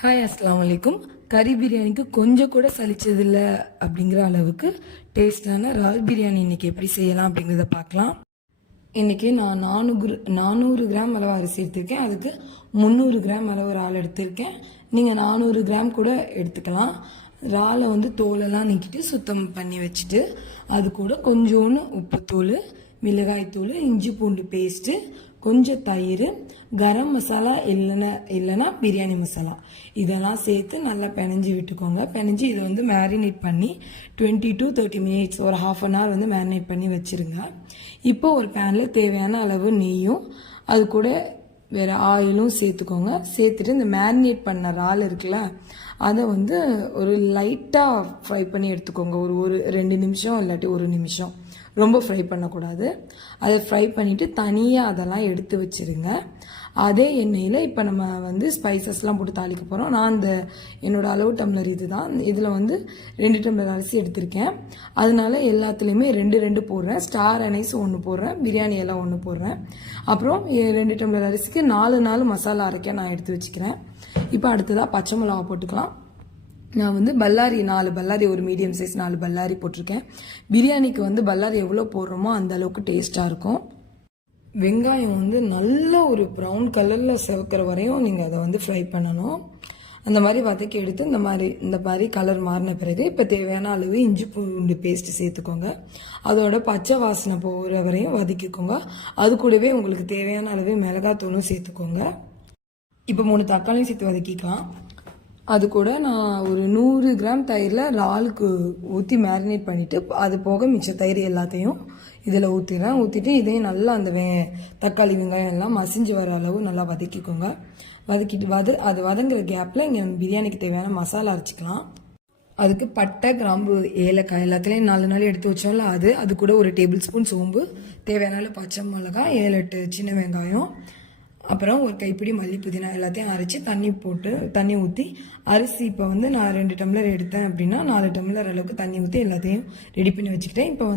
Hi அஸ்ஸலாமு அலைக்கும். கறி பிரியாணிக்கு கொஞ்சம் கூட சலிச்சதில்லை அப்படிங்கிற அளவுக்கு டேஸ்டான இறால் பிரியாணி இன்றைக்கி எப்படி செய்யலாம் அப்படிங்கிறத பார்க்கலாம். இன்றைக்கி நான் 400 கிராம் அளவு அரிசி எடுத்திருக்கேன். அதுக்கு 300 கிராம் அளவு இறால் எடுத்திருக்கேன். நீங்கள் 400 கிராம் கூட எடுத்துக்கலாம். இறாலை தோலெல்லாம் நீக்கிட்டு சுத்தம் பண்ணி வச்சுட்டு அது கூட கொஞ்சோன்னு உப்புத்தூள், மிளகாய்த்தூள், இஞ்சி பூண்டு பேஸ்ட்டு, கொஞ்சம் தயிர், கரம் மசாலா இல்லைன்னா பிரியாணி மசாலா இதெல்லாம் சேர்த்து நல்லா பிணைஞ்சி விட்டுக்கோங்க. பிணைஞ்சி இதை மேரினேட் பண்ணி 20 to 30 மினிட்ஸ் ஒரு ½ அன் ஹவர் மேரினேட் பண்ணி வச்சுருங்க. இப்போ ஒரு பேனில் தேவையான அளவு நெய்யும் அது கூட வேறு ஆயிலும் சேர்த்துக்கோங்க. சேர்த்துட்டு இந்த மேரினேட் பண்ண இறால் இருக்குல்ல அதை ஒரு லைட்டாக ஃப்ரை பண்ணி எடுத்துக்கோங்க. ஒரு 2 நிமிஷம் இல்லாட்டி 1 நிமிஷம், ரொம்ப ஃப்ரை பண்ணக்கூடாது. அதை ஃப்ரை பண்ணிவிட்டு தனியாக அதெல்லாம் எடுத்து வச்சுருங்க. அதே எண்ணெயில் இப்போ நம்ம ஸ்பைசஸ்லாம் போட்டு தாளிக்க போகிறோம். நான் என்னோடய அளவு டம்ளர் இது தான். இதில் 2 டம்ளர் அரிசி எடுத்திருக்கேன். அதனால எல்லாத்துலேயுமே 2 போடுறேன். ஸ்டார் அனைஸ் 1 போடுறேன், பிரியாணி எல்லாம் 1 போடுறேன். அப்புறம் 2 டம்ளர் அரிசிக்கு 4 மசாலா அரைக்க நான் எடுத்து வச்சுக்கிறேன். இப்போ அடுத்ததாக பச்சை மிளகா போட்டுக்கலாம். நான் பல்லாரி 4 பல்லாரி, ஒரு மீடியம் சைஸ் 4 பல்லாரி போட்டிருக்கேன். பிரியாணிக்கு பல்லாரி எவ்வளோ போடுறோமோ அந்த அளவுக்கு டேஸ்ட்டாக இருக்கும். வெங்காயம் நல்ல ஒரு ப்ரௌன் கலரில் செவக்கிற வரையும் நீங்கள் அதை ஃப்ரை பண்ணணும். அந்த மாதிரி வதக்கி எடுத்து இந்த மாதிரி கலர் மாறின பிறகு இப்போ தேவையான அளவு இஞ்சி பூண்டு பேஸ்ட்டு சேர்த்துக்கோங்க. அதோட பச்சை வாசனை போகிற வரையும் வதக்கிக்கோங்க. அது கூடவே உங்களுக்கு தேவையான அளவு மிளகாத்தூளும் சேர்த்துக்கோங்க. இப்போ 3 தக்காளியும் சேர்த்து வதக்கிக்கலாம். அது கூட நான் ஒரு 100 கிராம் தயிரில் இறாலுக்கு ஊற்றி மேரினேட் பண்ணிவிட்டு அது போக மிச்ச தயிர் எல்லாத்தையும் இதில் ஊற்றிடுறேன். ஊற்றிட்டு இதையும் நல்லா அந்த தக்காளி வெங்காயம் எல்லாம் மசிஞ்சு வர அளவு நல்லா வதக்கிக்கோங்க. வதக்கிட்டு அது வதங்குற கேப்பில் இங்கே பிரியாணிக்கு தேவையான மசாலா அரைச்சிக்கலாம். அதுக்கு பட்டை, கிராம்பு, ஏலக்காய் எல்லாத்துலேயும் 4 எடுத்து வச்சோம்ல அது கூட ஒரு டேபிள் ஸ்பூன் சோம்பு, தேவையான பச்சை மிளகாய், 7-8 சின்ன வெங்காயம், அப்புறம் ஒரு கைப்பிடி மல்லி, புதினா எல்லாத்தையும் அரைச்சி தண்ணி ஊற்றி அரிசி இப்போ நான் 2 டம்ளர் எடுத்தேன் அப்படின்னா 4 டம்ளர் அளவுக்கு தண்ணி ஊற்றி எல்லாத்தையும் ரெடி பண்ணி வச்சுக்கிட்டேன். இப்போ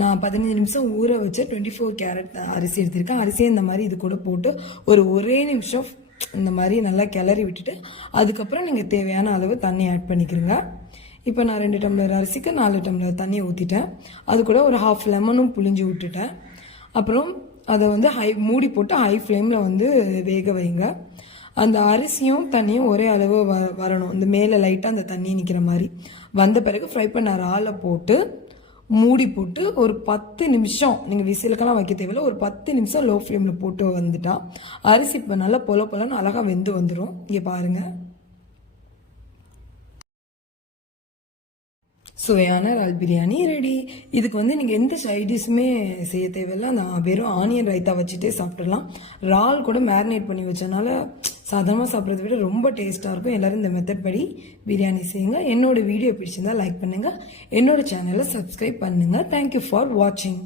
நான் 15 நிமிஷம் ஊற வச்ச 24 கேரட் அரிசி எடுத்திருக்கேன். அரிசியை இந்த மாதிரி இது கூட போட்டு ஒரே நிமிஷம் இந்த மாதிரி நல்லா கிளறி விட்டுட்டு அதுக்கப்புறம் நீங்கள் தேவையான அளவு தண்ணி ஆட் பண்ணிக்கிறீங்க. இப்போ நான் 2 டம்ளர் அரிசிக்கு 4 டம்ளர் தண்ணியை ஊற்றிட்டேன். அது கூட ஒரு ½ லெமனும் புளிஞ்சு விட்டுட்டேன். அப்புறம் அதை மூடி போட்டு ஹை ஃப்ளேமில் வேக வைங்க. அந்த அரிசியும் தண்ணியும் ஒரே அளவு வரணும். இந்த மேலே லைட்டாக அந்த தண்ணி நிற்கிற மாதிரி வந்த பிறகு ஃப்ரை பண்ண இறாலை போட்டு மூடி போட்டு ஒரு 10 நிமிஷம், நீங்கள் விசிலுக்கெல்லாம் வைக்க தேவையில்லை, ஒரு 10 நிமிஷம் லோ ஃப்ளேமில் போட்டு வந்துட்டா அரிசி இப்போ நல்லா பொலன்னு அழகாக வெந்து வந்துடும். இங்கே பாருங்கள், சுவையான இறால் பிரியாணி ரெடி. இதுக்கு நீங்கள் எந்த சைடிஷுமே செய்ய தேவையில்லை. நான் வெறும் ஆனியன் ரைத்தா வச்சுட்டே சாப்பிட்றலாம். இறால் கூட மேரினேட் பண்ணி வச்சனால சாதாரணமாக சாப்பிட்றத விட ரொம்ப டேஸ்ட்டாக இருக்கும். எல்லோரும் இந்த மெத்தட் படி பிரியாணி செய்யுங்க. என்னோடய வீடியோ பிடிச்சிருந்தால் லைக் பண்ணுங்கள், என்னோடய சேனலை சப்ஸ்கிரைப் பண்ணுங்கள். தேங்க்யூ ஃபார் வாட்சிங்.